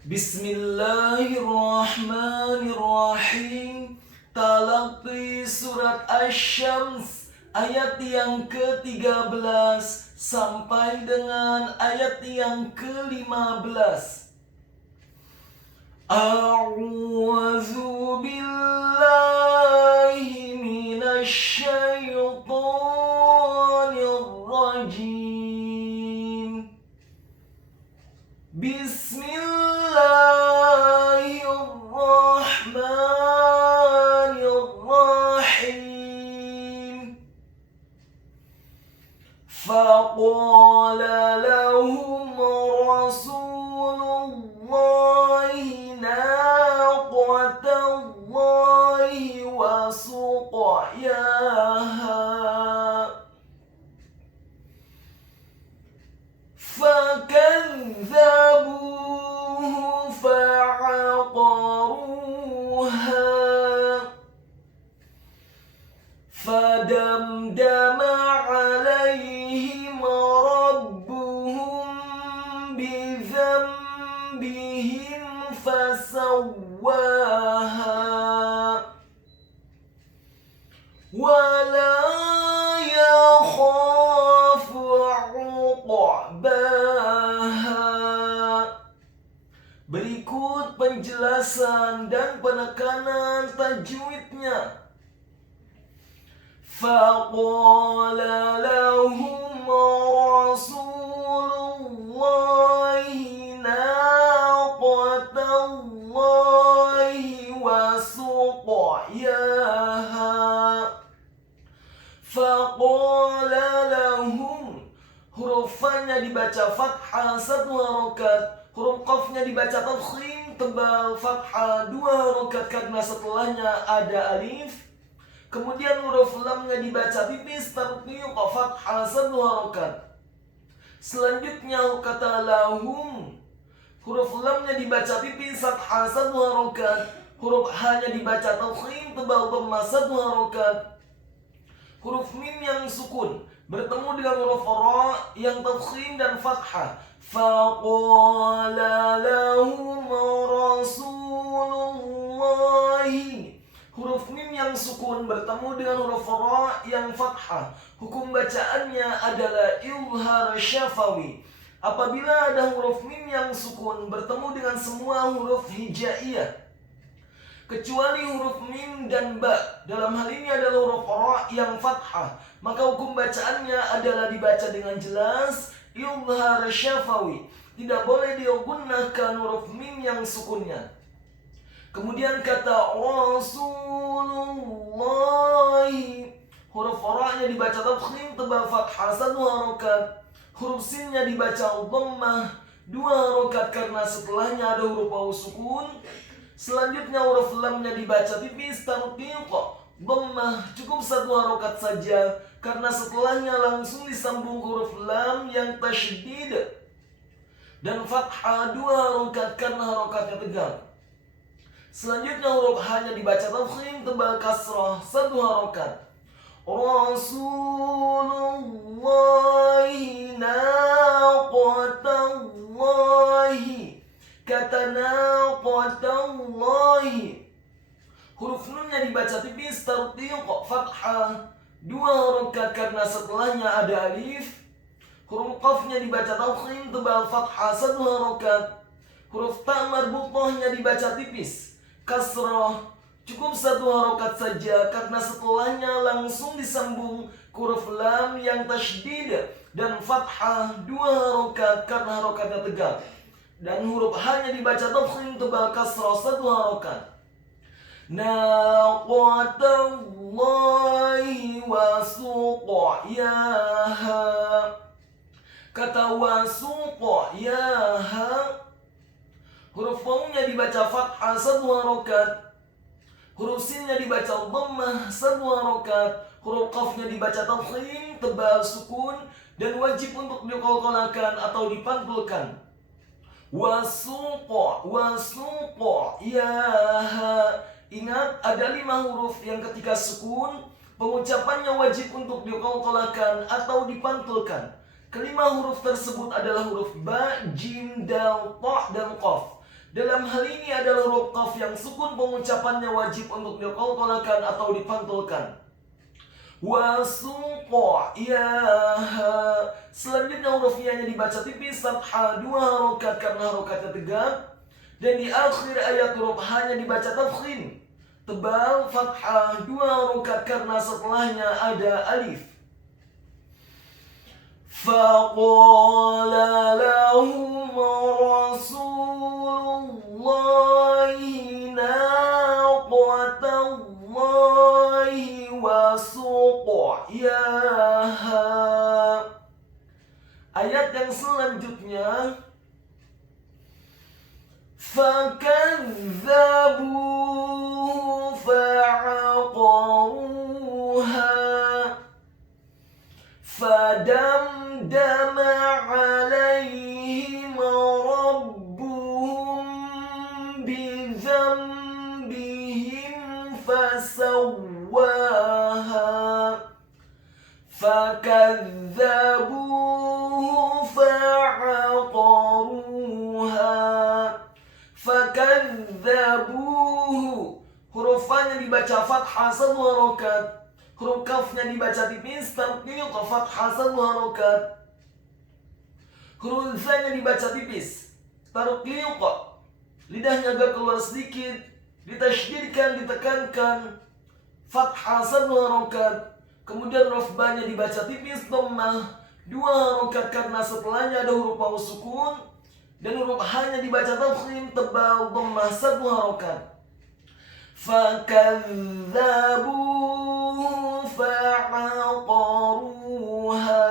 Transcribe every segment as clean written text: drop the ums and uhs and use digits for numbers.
Bismillahirrahmanirrahim. Talaqi surat Asy-Syams ayat yang ke-13 sampai dengan ayat yang ke-15. A'udzu billahi minasy syaithanir rajim. Bismillahirrahmanirrahim. Faqala lahum Rasulullahi naqatallahi wa suqyaha. فكذبوه فعقروها فدمدم عليهم ربهم بذنبهم فسواها ولا يخاف عقباها. Berikut penjelasan dan penekanan tajwidnya. Faqala lahum Rasulullahi naqatallahi wa suqyaha. Faqala lahum, huruf fa-nya dibaca fathah 1 harokat, huruf qaf-nya dibaca tafkhim tebal fathah 2 harokat karena setelahnya ada alif. Kemudian huruf lam-nya dibaca tipis tarqiq fathah 1 harokat. Selanjutnya kata lahum, huruf lam-nya dibaca tipis fathah 1 harokat, huruf ha-nya dibaca tafkhim tebal dhamma 1 harokat. Huruf mim yang sukun bertemu dengan huruf ra yang tafkhim dan fathah. Faqala lahum Rasulullahi. Huruf mim yang sukun bertemu dengan huruf ra yang fathah. Hukum bacaannya adalah izhar syafawi. Apabila ada huruf mim yang sukun bertemu dengan semua huruf hijaiyah kecuali huruf mim dan ba, dalam hal ini adalah huruf ra yang fathah, maka hukum bacaannya adalah dibaca dengan jelas izhar syafawi. Tidak boleh digunakan huruf mim yang sukunnya. Kemudian kata Rasulullahi, huruf ra-nya dibaca tafkhim tebal fathah 1 harokat, huruf sin-nya dibaca dhammah 2 harokat karena setelahnya ada huruf waw sukun. Selanjutnya huruf lam-nya dibaca tipis tarqiq dhammah cukup 1 harokat saja karena setelahnya langsung disambung huruf lam yang tasydid dan fathah 2 harokat karena harokatnya tegak. Selanjutnya huruf ha-nya dibaca tafkhim tebal kasrah 1 harokat. Rasulullahi naqatallahi. Kata naqatallahi, huruf nun-nya dibaca tipis tarqiq fathah 2 harokat karena setelahnya ada alif. Huruf qaf-nya dibaca tafkhim tebal fathah 1 harokat. Huruf ta marbutah-nya dibaca tipis kasrah cukup 1 harokat saja karena setelahnya langsung disambung huruf lam yang tasydid dan fathah 2 harokat karena harokatnya tegak. Dan huruf ha-nya dibaca tafkhim tebal kasrah 1 harokat. Naqatallahi wa suqyaha. Kata wa suqyaha, huruf waw-nya dibaca fathah 1 harokat, huruf sin-nya dibaca dhammah 1 harokat, huruf qaf-nya dibaca tafkhim tebal sukun dan wajib untuk diqalqalakan atau dipantulkan. Wasuqa yaha. Ingat ada 5 huruf yang ketika sukun pengucapannya wajib untuk diqalqalakan atau dipantulkan. Kelima huruf tersebut adalah huruf ba, jim, dal, ta, dan qaf. Dalam hal ini adalah huruf qaf yang sukun, pengucapannya wajib untuk diqalqalakan atau dipantulkan. Wasuqa yaha. Selanjutnya huruf ya-nya dibaca tipis, fathah 2 harokat karena harokatnya tegak. Dan di akhir ayat huruf h-nya dibaca tafkhim, tebal, fathah 2 harokat karena setelahnya ada alif. Faqala lahum Rasulullahi naqatallahi wa suqyaha. Ayat yang selanjutnya, fakadzabuhu fa'aqaruha fadamdama 'alaihim rabbuhum bidzambihim fasawwaha. Fakadzabuhu fa'aqaruha fakadzabuhu. Huruf fa-nya dibaca fathah 1 harokat, huruf kaf-nya dibaca tipis, tarqiq fathah 1 harokat. Huruf za-nya dibaca tipis, tarqiq, lidahnya agak keluar sedikit, ditasydidkan, ditekankan, fathah 1 harokat. Kemudian huruf ba-nya dibaca tipis, dhammah 2 harokat karena setelahnya ada huruf waw sukun. Dan huruf h-nya dibaca tafkhim, tebal, dhammah 1 harokat. Fakadzabuhu fa'aqaruha.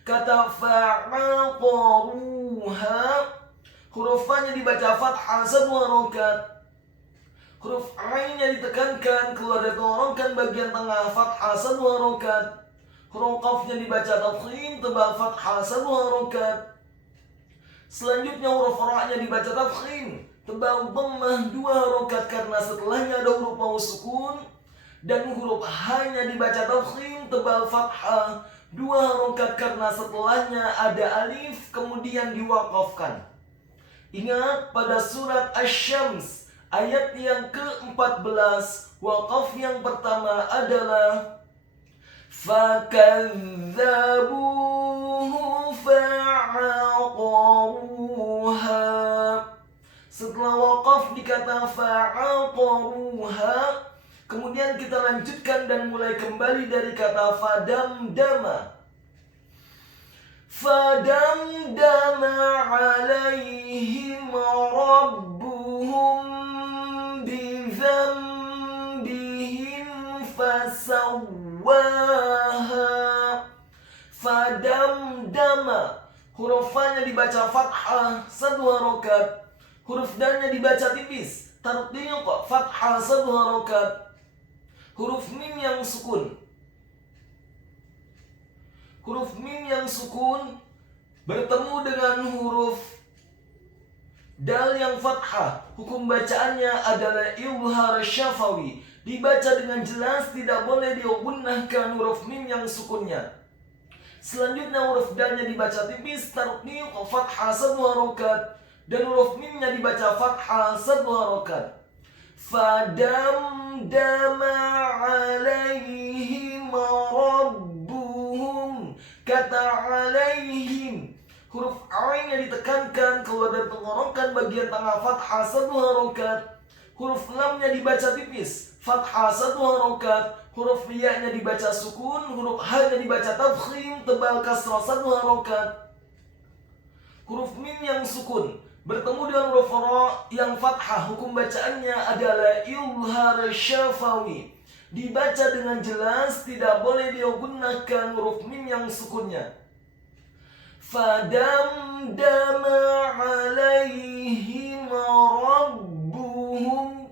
Kata fa'aqaruha, huruf fa-nya dibaca fathah 1 harokat, huruf ain-nya ditekankan, keluar dari tenggorokan bagian tengah, fathah 1 harokat. Huruf qaf-nya dibaca tafkhim, tebal, fathah 1 harokat. Selanjutnya huruf ra-nya dibaca tafkhim, tebal, dhammah 2 harokat karena setelahnya ada huruf waw sukun. Dan huruf h-nya dibaca tafkhim, tebal, fathah 2 harokat karena setelahnya ada alif, kemudian diwaqafkan. Ingat pada surat Asy-Syams ayat yang ke-14, waqaf yang pertama adalah fakadzabuhu fa'aqaruha. Setelah waqaf dikata fa'aqaruha, kemudian kita lanjutkan dan mulai kembali dari kata fadamdama. Fadamdama 'alaihim rabbuhum bidzambihim fasawwaha. Fadamdama, huruf fa-nya dibaca fathah 1 harokat, huruf dal-nya dibaca tipis, tarqiq fathah 1 harokat. Huruf mim yang sukun, huruf mim yang sukun bertemu dengan huruf dal yang fathah, hukum bacaannya adalah izhar syafawi, dibaca dengan jelas, tidak boleh digunnahkan huruf mim yang sukunnya. Selanjutnya huruf dal-nya dibaca tipis, tarqiq fathah 1 harokat, dan huruf mim-nya dibaca fathah 1 harokat. Fadamdama 'alaihim rabbuhum. Kata 'alaihim, huruf ain-nya ditekankan, keluar dari tenggorokan bagian tengah, fathah 1 harokat. Huruf lam-nya dibaca tipis, fathah 1 harokat. Huruf ya-nya dibaca sukun, huruf h-nya dibaca tafkhim, tebal, kasrah 1 harokat. Huruf mim yang sukun bertemu dengan huruf ra yang fathah, hukum bacaannya adalah izhar syafawi, dibaca dengan jelas, tidak boleh digunakan huruf mim yang sukunnya. Fadamdama 'alaihim rabbuhum.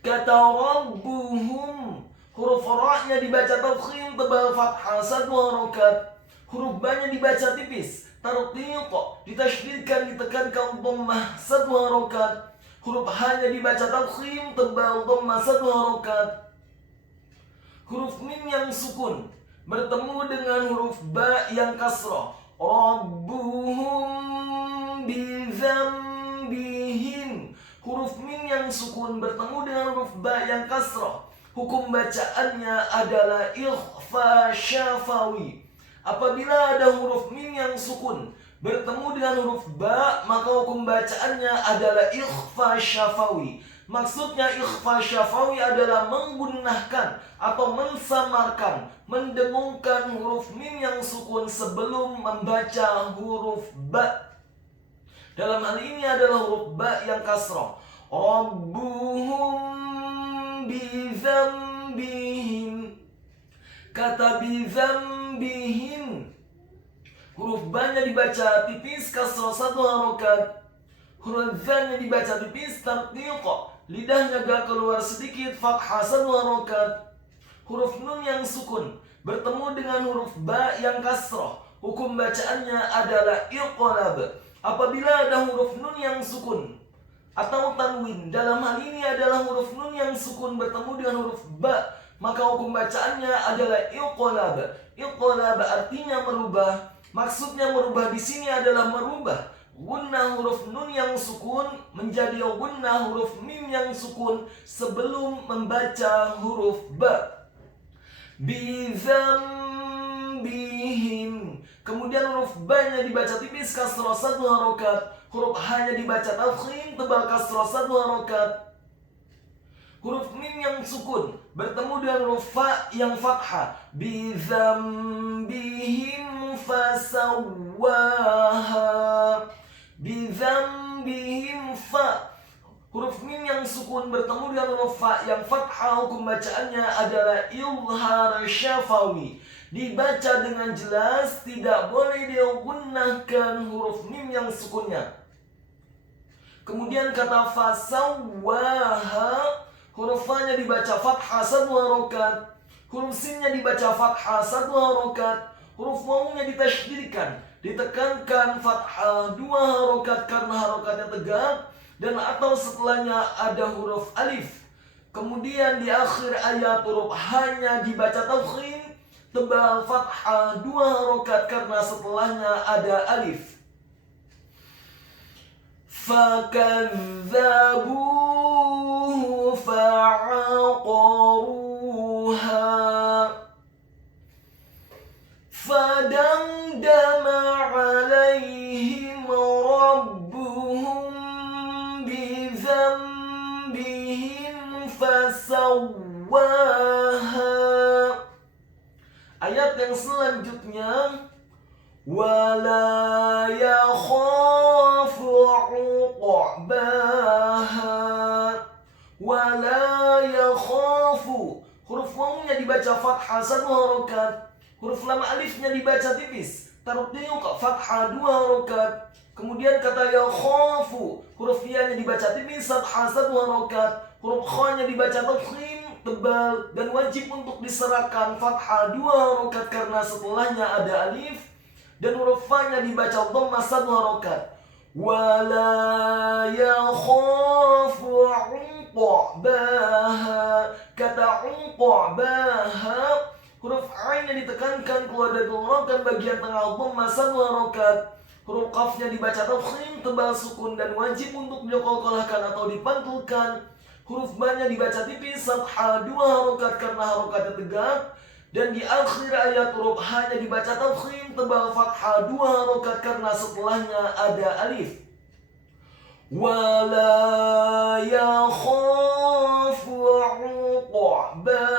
Kata rabbuhum, huruf ra-nya dibaca tafkhim, tebal, fathah 1 harokat. Huruf ba-nya dibaca tipis, tarqiq, ditasydidkan, ditekankan, dhammah 1 harokat. Huruf h-nya dibaca tafkhim, tebal, dhammah 1 harokat. Huruf mim yang sukun bertemu dengan huruf ba yang kasrah, rabbuhum bidzambihim Huruf mim yang sukun bertemu dengan huruf ba yang kasrah, hukum bacaannya adalah ikhfa syafawi. Apabila ada huruf mim yang sukun bertemu dengan huruf ba, maka hukum bacaannya adalah ikhfa syafawi. Maksudnya ikhfa syafawi adalah menggunakan atau mensamarkan, mendengungkan huruf mim yang sukun sebelum membaca huruf ba. Dalam hal ini adalah huruf ba yang kasrah. Rabbuhum bizambihim. Kata bizambihim, huruf ba-nya dibaca tipis kasrah 1 harokat. Huruf za-nya dibaca tipis tarqiq, lidahnya agak keluar sedikit fathah 1 harokat. Huruf nun yang sukun bertemu dengan huruf ba yang kasrah, hukum bacaannya adalah iqlab. Apabila ada huruf nun yang sukun atau tanwin, dalam hal ini adalah huruf nun yang sukun bertemu dengan huruf ba, maka hukum bacaannya adalah iqlab. Iqlab artinya merubah. Maksudnya merubah di sini adalah merubah gunnah huruf nun yang sukun menjadi gunnah huruf mim yang sukun sebelum membaca huruf ba. Bizambihim. Kemudian huruf ba-nya dibaca tipis kasrah 1 harokat. Huruf ha-nya dibaca tafkhim tebal kasrah 1 harokat. Huruf mim yang sukun bertemu dengan huruf fa yang fathah. Bizambihim fasawwaha. Bizambihim fa. Huruf mim yang sukun bertemu dengan huruf fa yang fathah, hukum bacaannya adalah izhar syafawi. Dibaca dengan jelas, tidak boleh digunakan huruf mim yang sukunnya. Kemudian kata fasawwaha, huruf fa-nya dibaca fathah 1 harokat. Huruf sin-nya dibaca fathah 1 harokat. Huruf waw-nya ditasydidkan, ditekankan fathah 2 harokat karena harokatnya tegak, dan atau setelahnya ada huruf alif. Kemudian di akhir ayat huruf ha-nya dibaca tafkhim tebal fathah 2 harokat karena setelahnya ada alif. Fakadzabuhu fa'aqaruha fadamdama alaihim rabbuhum bizambihim fasawwaha. Ayat yang selanjutnya, wala yakhafu uqbaha. Wala yakhafu, huruf waw-nya dibaca fathah 1 harokat. Huruf lam alifnya dibaca tipis tarqiq fathah 2 harokat. Kemudian kata yakhafu, huruf ya-nya dibaca tipis fathah 1 harokat. Huruf kha-nya dibaca tafkhim tebal dan wajib untuk diserahkan fathah 2 harokat karena setelahnya ada alif, dan huruf fa-nya dibaca dhammah 1 harokat. Wala yakhafu uqbaha. Kata uqbaha, huruf ain-nya ditekankan keluar dari tenggorokan bagian tengah dhammah 1 harokat. Huruf qaf-nya dibaca tafkhim tebal sukun dan wajib untuk diqalqalahkan atau dipantulkan. Huruf ba-nya dibaca tipis fathah 2 harokat karena harokatnya tegak, dan di akhir ayat huruf ha-nya dibaca tafkhim tebal fathah 2 harokat karena setelahnya ada alif. Wala yakhafu uqbaha.